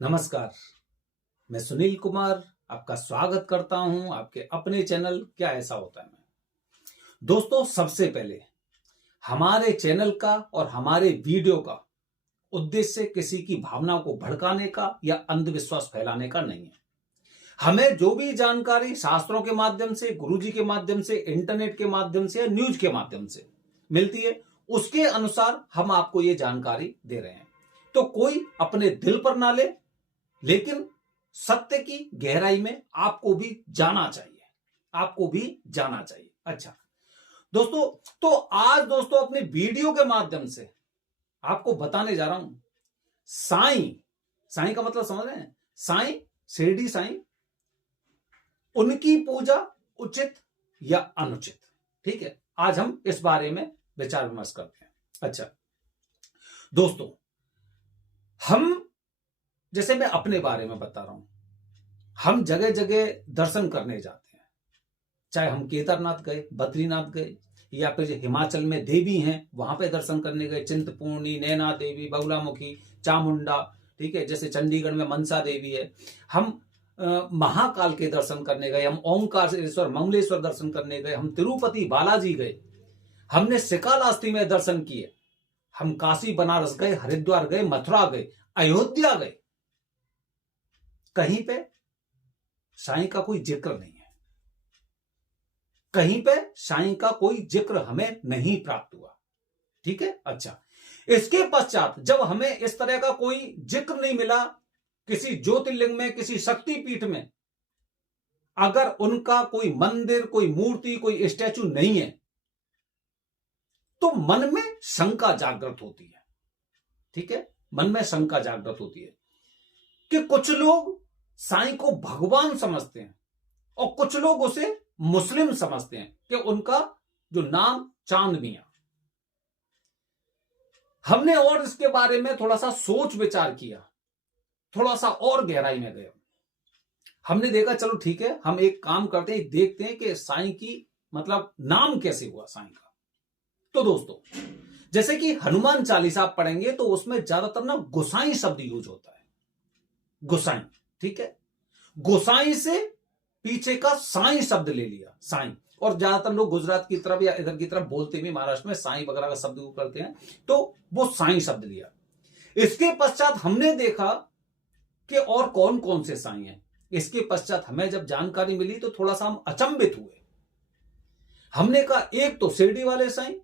नमस्कार। मैं सुनील कुमार आपका स्वागत करता हूं आपके अपने चैनल क्या ऐसा होता है में। दोस्तों, सबसे पहले हमारे चैनल का और हमारे वीडियो का उद्देश्य किसी की भावना को भड़काने का या अंधविश्वास फैलाने का नहीं है। हमें जो भी जानकारी शास्त्रों के माध्यम से, गुरुजी के माध्यम से, इंटरनेट के माध्यम से या न्यूज के माध्यम से मिलती है, उसके अनुसार हम आपको ये जानकारी दे रहे हैं। तो कोई अपने दिल पर ना ले, लेकिन सत्य की गहराई में आपको भी जाना चाहिए, आपको भी जाना चाहिए। अच्छा दोस्तों, तो आज दोस्तों अपने वीडियो के माध्यम से आपको बताने जा रहा हूं साईं। साईं का मतलब समझ रहे हैं? साईं, शिरडी साईं, उनकी पूजा उचित या अनुचित। ठीक है, आज हम इस बारे में विचार विमर्श करते हैं। अच्छा दोस्तों, हम जैसे मैं अपने बारे में बता रहा हूं, हम जगह जगह दर्शन करने जाते हैं, चाहे हम केदारनाथ गए, बद्रीनाथ गए, या फिर हिमाचल में देवी हैं वहां पे दर्शन करने गए, चिंतपूर्णी, नैना देवी, बगुलामुखी, चामुंडा। ठीक है, जैसे चंडीगढ़ में मनसा देवी है। हम महाकाल के दर्शन करने गए, हम ओंकारेश्वर, मंगलेश्वर दर्शन करने गए, हम तिरुपति बालाजी गए, हमने श्रीकालाहस्ती में दर्शन किए, हम काशी बनारस गए, हरिद्वार गए, मथुरा गए, अयोध्या गए। कहीं पे साईं का कोई जिक्र नहीं है, कहीं पे साईं का कोई जिक्र हमें नहीं प्राप्त हुआ। ठीक है। अच्छा, इसके पश्चात जब हमें इस तरह का कोई जिक्र नहीं मिला किसी ज्योतिर्लिंग में, किसी शक्तिपीठ में, अगर उनका कोई मंदिर, कोई मूर्ति, कोई स्टैचू नहीं है, तो मन में शंका जागृत होती है। ठीक है, मन में शंका जागृत होती है कि कुछ लोग साईं को भगवान समझते हैं और कुछ लोग उसे मुस्लिम समझते हैं कि उनका जो नाम चांद मियां। हमने और इसके बारे में थोड़ा सा सोच विचार किया, थोड़ा सा और गहराई में गए। हमने देखा चलो ठीक है, हम एक काम करते हैं, देखते हैं कि साईं की मतलब नाम कैसे हुआ साईं का। तो दोस्तों, जैसे कि हनुमान चालीसा आप पढ़ेंगे तो उसमें ज्यादातर ना गोसाई शब्द यूज होता है, गोसाई। ठीक है, गोसाई से पीछे का साईं शब्द ले लिया, साईं। और ज्यादातर लोग गुजरात की तरफ या इधर की तरफ बोलते भी महाराष्ट्र में साईं वगैरह का शब्द यूज करते हैं, तो वो साईं शब्द लिया। इसके पश्चात हमने देखा कि और कौन कौन से साईं हैं। इसके पश्चात हमें जब जानकारी मिली तो थोड़ा सा हम अचंभित हुए। हमने कहा एक तो शिरडी वाले साईं,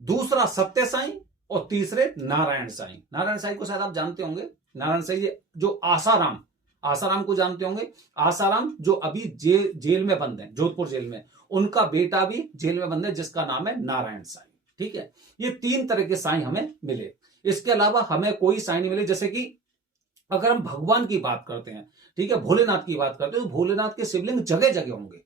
दूसरा सत्य साईं, और तीसरे नारायण साईं। नारायण साईं को शायद आप जानते होंगे। नारायण साईं जो आसाराम को जानते होंगे। आसाराम जो अभी जेल में बंद है, जोधपुर जेल में, उनका बेटा भी जेल में बंद है जिसका नाम है नारायण साईं। ठीक है, ये तीन तरह के साईं हमें मिले। इसके अलावा हमें कोई साईं नहीं मिले। जैसे कि अगर हम भगवान की बात करते हैं, ठीक है, भोलेनाथ की बात करते हैं, तो भोलेनाथ के शिवलिंग जगह जगह होंगे।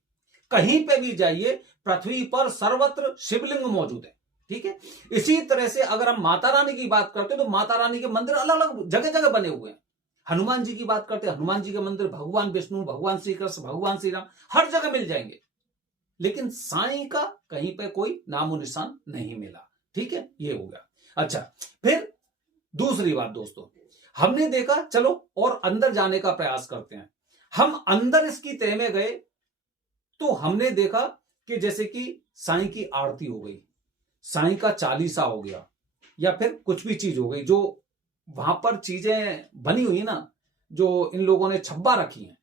कहीं पे भी जाइए, पृथ्वी पर सर्वत्र शिवलिंग मौजूद है। ठीक है, इसी तरह से अगर हम माता रानी की बात करते हैं तो माता रानी के मंदिर अलग अलग जगह जगह बने हुए हैं। हनुमान जी की बात करते हैं, हनुमान जी के मंदिर, भगवान विष्णु, भगवान श्री कृष्ण, भगवान श्री राम, हर जगह मिल जाएंगे। लेकिन साईं का कहीं पे कोई नामो निशान नहीं मिला। ठीक है, ये हो गया। अच्छा, फिर दूसरी बात दोस्तों, हमने देखा चलो और अंदर जाने का प्रयास करते हैं। हम अंदर इसकी तह में गए तो हमने देखा कि जैसे कि साईं की आरती हो गई, साईं का चालीसा हो गया, या फिर कुछ भी चीज हो गई जो वहां पर चीजें बनी हुई ना, जो इन लोगों ने छब्बा रखी हैं।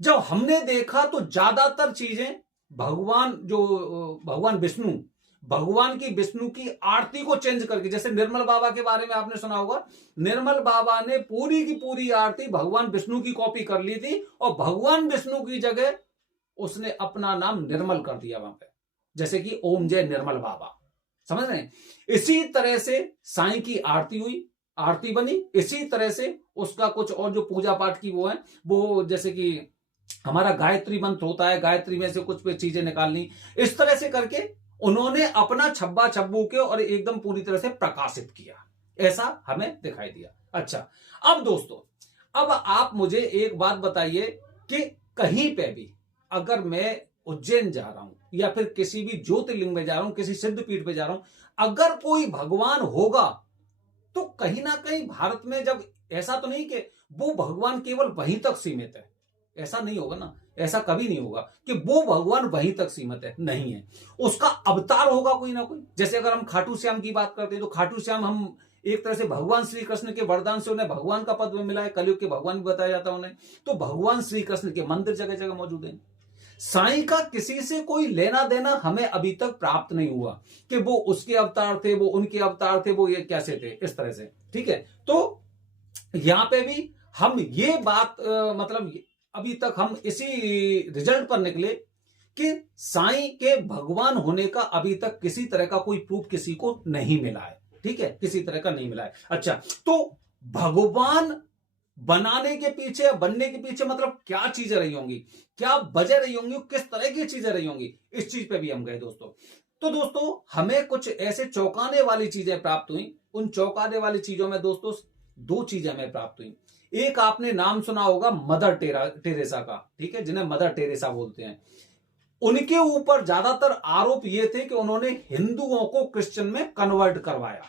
जब हमने देखा तो ज्यादातर चीजें भगवान विष्णु की आरती को चेंज करके, जैसे निर्मल बाबा के बारे में आपने सुना होगा, निर्मल बाबा ने पूरी की पूरी आरती भगवान विष्णु की कॉपी कर ली थी और भगवान विष्णु की जगह उसने अपना नाम निर्मल कर दिया वहां पे, जैसे कि ओम जय निर्मल बाबा। समझ रहे हैं? इसी तरह से साईं की आरती हुई, आरती बनी। इसी तरह से उसका कुछ और जो पूजा पाठ की वो है, वो जैसे कि हमारा गायत्री मंत्र होता है, गायत्री में से कुछ चीजें निकालनी, इस तरह से करके उन्होंने अपना छब्बा छब्बू के और एकदम पूरी तरह से प्रकाशित किया। ऐसा हमें दिखाई दिया। अच्छा, अब दोस्तों, अब आप मुझे एक बात बताइए कि कहीं पे भी अगर मैं उज्जैन जा रहा हूं या फिर किसी भी ज्योतिर्लिंग में जा रहा हूं, किसी सिद्धपीठ पे जा रहा हूं, अगर कोई भगवान होगा तो कहीं ना कहीं भारत में, जब ऐसा तो नहीं कि वो भगवान केवल वहीं तक सीमित है। ऐसा नहीं होगा ना, ऐसा कभी नहीं होगा कि वो भगवान वहीं तक सीमित है, नहीं है। उसका अवतार होगा कोई ना कोई। जैसे अगर हम खाटू श्याम की बात करते हैं तो खाटू श्याम हम एक तरह से भगवान श्री कृष्ण के वरदान से उन्हें भगवान का पद मिला है, कलयुग के भगवान भी बताया जाता है उन्हें। तो भगवान श्री कृष्ण के मंदिर जगह जगह मौजूद हैं। साईं का किसी से कोई लेना देना हमें अभी तक प्राप्त नहीं हुआ कि वो उसके अवतार थे, वो उनके अवतार थे, वो ये कैसे थे, इस तरह से। ठीक है, तो यहां पे भी हम ये बात मतलब अभी तक हम इसी रिजल्ट पर निकले कि साईं के भगवान होने का अभी तक किसी तरह का कोई प्रूफ किसी को नहीं मिला है। ठीक है, किसी तरह का नहीं मिला है। अच्छा, तो भगवान बनाने के पीछे, बनने के पीछे मतलब क्या चीजें रही होंगी, क्या वजह रही होंगी, किस तरह की चीजें रही होंगी, इस चीज पे भी हम गए दोस्तों। तो दोस्तों हमें कुछ ऐसे चौंकाने वाली चीजें प्राप्त हुई। उन चौंकाने वाली चीजों में दोस्तों दो चीजें हमें प्राप्त हुई। एक आपने नाम सुना होगा मदर टेरेसा का, ठीक है, जिन्हें मदर टेरेसा बोलते हैं। उनके ऊपर ज्यादातर आरोप ये थे कि उन्होंने हिंदुओं को क्रिश्चियन में कन्वर्ट करवाया,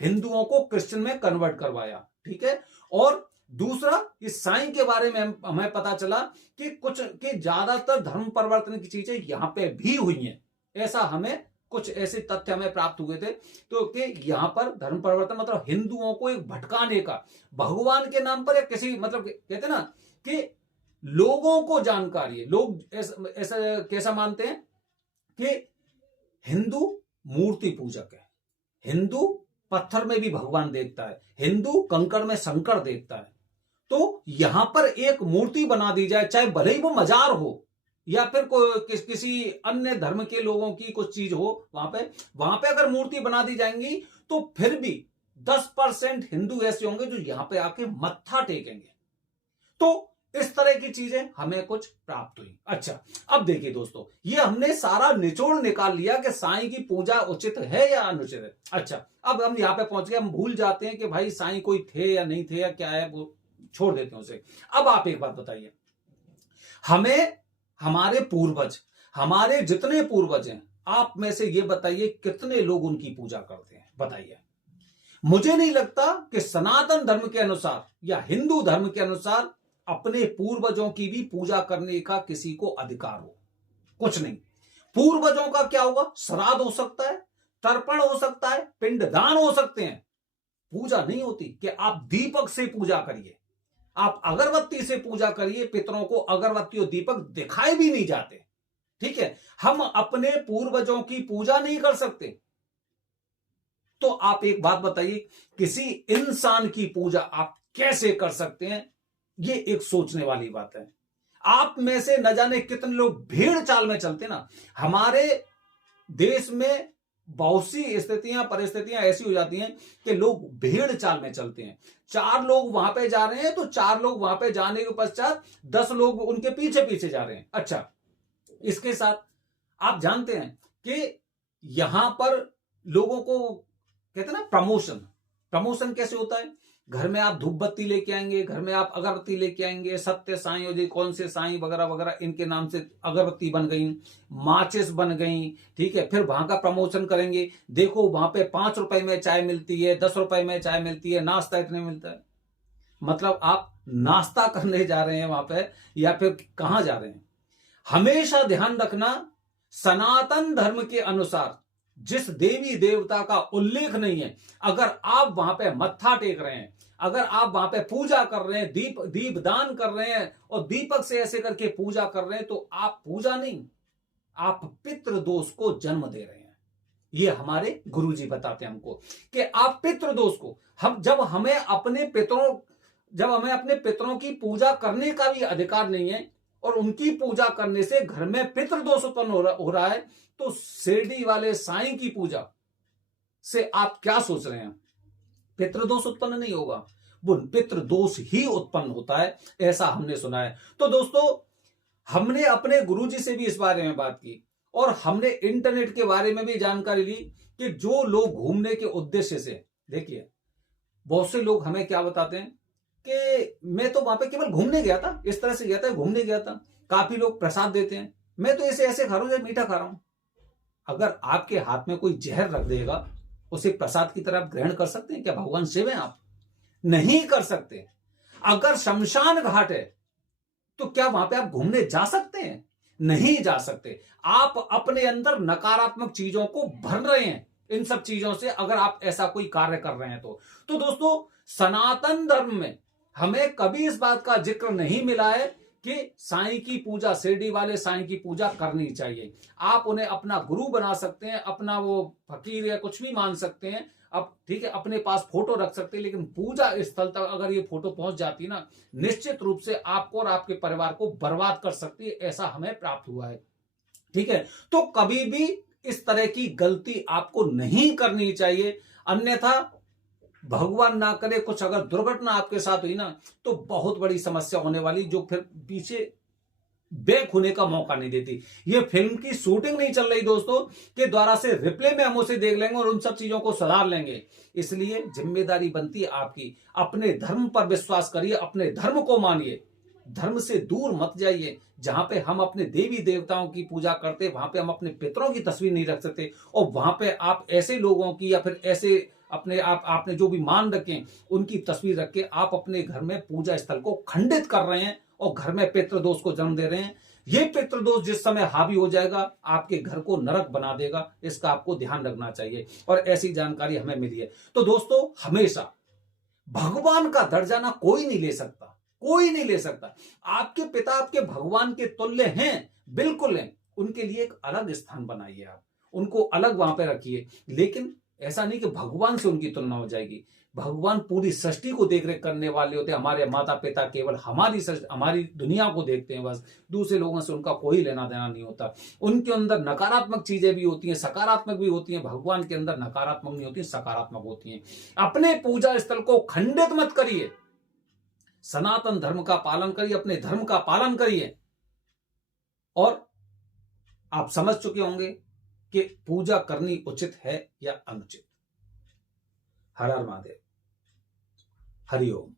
हिंदुओं को क्रिश्चियन में कन्वर्ट करवाया। ठीक है, और दूसरा इस साईं के बारे में हमें पता चला कि कुछ के ज्यादातर धर्म परिवर्तन की चीजें यहां पे भी हुई हैं। ऐसा हमें कुछ ऐसे तथ्य हमें प्राप्त हुए थे। तो कि यहां पर धर्म परिवर्तन मतलब हिंदुओं को एक भटकाने का, भगवान के नाम पर या किसी मतलब कहते ना कि लोगों को जानकारी है, लोग ऐसा कैसा मानते हैं कि हिंदू मूर्ति पूजक है, हिंदू पत्थर में भी भगवान देखता है, हिंदू कंकड़ में शंकर देखता है। तो यहां पर एक मूर्ति बना दी जाए, चाहे भले ही वो मजार हो या फिर किसी अन्य धर्म के लोगों की कुछ चीज हो, वहां पे अगर मूर्ति बना दी जाएंगी तो फिर भी 10% हिंदू ऐसे होंगे जो यहां पे आके मत्था टेकेंगे। तो इस तरह की चीजें हमें कुछ प्राप्त हुई। अच्छा, अब देखिए दोस्तों, ये हमने सारा निचोड़ निकाल लिया कि साईं की पूजा उचित है या अनुचित है। अच्छा, अब हम यहां पे पहुंच गए, हम भूल जाते हैं कि भाई साईं कोई थे या नहीं थे या क्या है, वो छोड़ देते हैं उसे। अब आप एक बात बताइए, हमें हमारे पूर्वज, हमारे जितने पूर्वज हैं, आप में से ये बताइए कितने लोग उनकी पूजा करते हैं, बताइए। मुझे नहीं लगता कि सनातन धर्म के अनुसार या हिंदू धर्म के अनुसार अपने पूर्वजों की भी पूजा करने का किसी को अधिकार हो, कुछ नहीं। पूर्वजों का क्या होगा, श्राद्ध हो सकता है, तर्पण हो सकता है, पिंडदान हो सकते हैं। पूजा नहीं होती कि आप दीपक से पूजा करिए, आप अगरबत्ती से पूजा करिए। पितरों को अगरबत्ती और दीपक दिखाए भी नहीं जाते। ठीक है, हम अपने पूर्वजों की पूजा नहीं कर सकते। तो आप एक बात बताइए, किसी इंसान की पूजा आप कैसे कर सकते हैं? ये एक सोचने वाली बात है। आप में से न जाने कितने लोग भेड़ चाल में चलते ना। हमारे देश में बहुत सी स्थितियां, परिस्थितियां ऐसी हो जाती हैं कि लोग भेड़ चाल में चलते हैं। 4 लोग वहां पे जा रहे हैं तो 4 लोग वहां पे जाने के पश्चात 10 लोग उनके पीछे पीछे जा रहे हैं। अच्छा, इसके साथ आप जानते हैं कि यहां पर लोगों को कहते हैं ना प्रमोशन कैसे होता है। घर में आप धूप बत्ती लेके आएंगे, घर में आप अगरबत्ती लेके आएंगे, सत्य साईं और कौन से साईं वगैरह वगैरह, इनके नाम से अगरबत्ती बन गई, माचिस बन गई। ठीक है, फिर वहां का प्रमोशन करेंगे, देखो वहां पे 5 रुपए में चाय मिलती है, 10 रुपए में चाय मिलती है, नाश्ता इतने मिलता है। मतलब आप नाश्ता करने जा रहे हैं वहां पे या फिर कहां जा रहे हैं? हमेशा ध्यान रखना, सनातन धर्म के अनुसार जिस देवी देवता का उल्लेख नहीं है, अगर आप वहां पे मत्था टेक रहे हैं, अगर आप वहां पे पूजा कर रहे हैं, दीप दान कर रहे हैं और दीपक से ऐसे करके पूजा कर रहे हैं, तो आप पूजा नहीं, आप पितृदोष को जन्म दे रहे हैं। ये हमारे गुरुजी बताते हैं हमको कि आप पितृदोष को, जब हमें अपने पितरों की पूजा करने का भी अधिकार नहीं है और उनकी पूजा करने से घर में पितृदोष उत्पन्न हो रहा है, तो शिरडी वाले साईं की पूजा से आप क्या सोच रहे हैं? पितृदोष उत्पन्न नहीं होगा, वो पितृदोष ही उत्पन्न होता है, ऐसा हमने सुना है। तो दोस्तों, हमने अपने गुरुजी से भी इस बारे में बात की और हमने इंटरनेट के बारे में भी जानकारी ली कि जो लोग घूमने के उद्देश्य से, देखिए बहुत से लोग हमें क्या बताते हैं कि मैं तो वहां पे केवल घूमने गया था, इस तरह से गया था, घूमने गया था। काफी लोग प्रसाद देते हैं, मैं तो ऐसे खा रहा हूं जैसे मीठा खा रहा हूं। अगर आपके हाथ में कोई जहर रख देगा, उसे प्रसाद की तरह ग्रहण कर सकते हैं क्या? भगवान शिव हैं आप? नहीं कर सकते। अगर शमशान घाट है तो क्या वहां पे आप घूमने जा सकते हैं? नहीं जा सकते। आप अपने अंदर नकारात्मक चीजों को भर रहे हैं इन सब चीजों से, अगर आप ऐसा कोई कार्य कर रहे हैं तो दोस्तों, सनातन धर्म में हमें कभी इस बात का जिक्र नहीं मिला है कि साईं की पूजा, शिरडी वाले साईं की पूजा करनी चाहिए। आप उन्हें अपना गुरु बना सकते हैं, अपना वो फकीर या कुछ भी मान सकते हैं, अब ठीक है, अपने पास फोटो रख सकते हैं, लेकिन पूजा स्थल तक अगर ये फोटो पहुंच जाती ना, निश्चित रूप से आपको और आपके परिवार को बर्बाद कर सकती है, ऐसा हमें प्राप्त हुआ है। ठीक है, तो कभी भी इस तरह की गलती आपको नहीं करनी चाहिए, अन्यथा भगवान ना करे कुछ अगर दुर्घटना आपके साथ हुई ना, तो बहुत बड़ी समस्या होने वाली, जो फिर पीछे बैक होने का मौका नहीं देती। ये फिल्म की शूटिंग नहीं चल रही दोस्तों, के द्वारा से रिप्ले में हम उसे देख लेंगे और उन सब चीजों को सुधार लेंगे। इसलिए जिम्मेदारी बनती है आपकी, अपने धर्म पर विश्वास करिए, अपने धर्म को मानिए, धर्म से दूर मत जाइए। जहां पे हम अपने देवी देवताओं की पूजा करते, वहां पे हम अपने पितरों की तस्वीर नहीं रख सकते, और वहां पे आप ऐसे लोगों की या फिर ऐसे अपने आपने जो भी मान रखे उनकी तस्वीर रख के आप अपने घर में पूजा स्थल को खंडित कर रहे हैं और घर में पितृदोष को जन्म दे रहे हैं। ये पितृदोष जिस समय हावी हो जाएगा, आपके घर को नरक बना देगा, इसका आपको ध्यान रखना चाहिए। और ऐसी जानकारी हमें मिली है। तो दोस्तों, हमेशा भगवान का दर्जा ना कोई नहीं ले सकता, कोई नहीं ले सकता। आपके पिता आपके भगवान के तुल्य हैं, बिल्कुल हैं, उनके लिए एक अलग स्थान बनाइए, आप उनको अलग वहां पे रखिए, लेकिन ऐसा नहीं कि भगवान से उनकी तुलना हो जाएगी। भगवान पूरी सृष्टि को देख रेख करने वाले होते हैं, हमारे माता पिता केवल हमारी दुनिया को देखते हैं, बस दूसरे लोगों से उनका कोई लेना देना नहीं होता। उनके अंदर नकारात्मक चीजें भी होती हैं, सकारात्मक भी होती हैं। भगवान के अंदर नकारात्मक नहीं होती, सकारात्मक होती हैं। अपने पूजा स्थल को खंडित मत करिए, सनातन धर्म का पालन करिए, अपने धर्म का पालन करिए। और आप समझ चुके होंगे कि पूजा करनी उचित है या अनुचित। हर हर महादेव, हरिओम।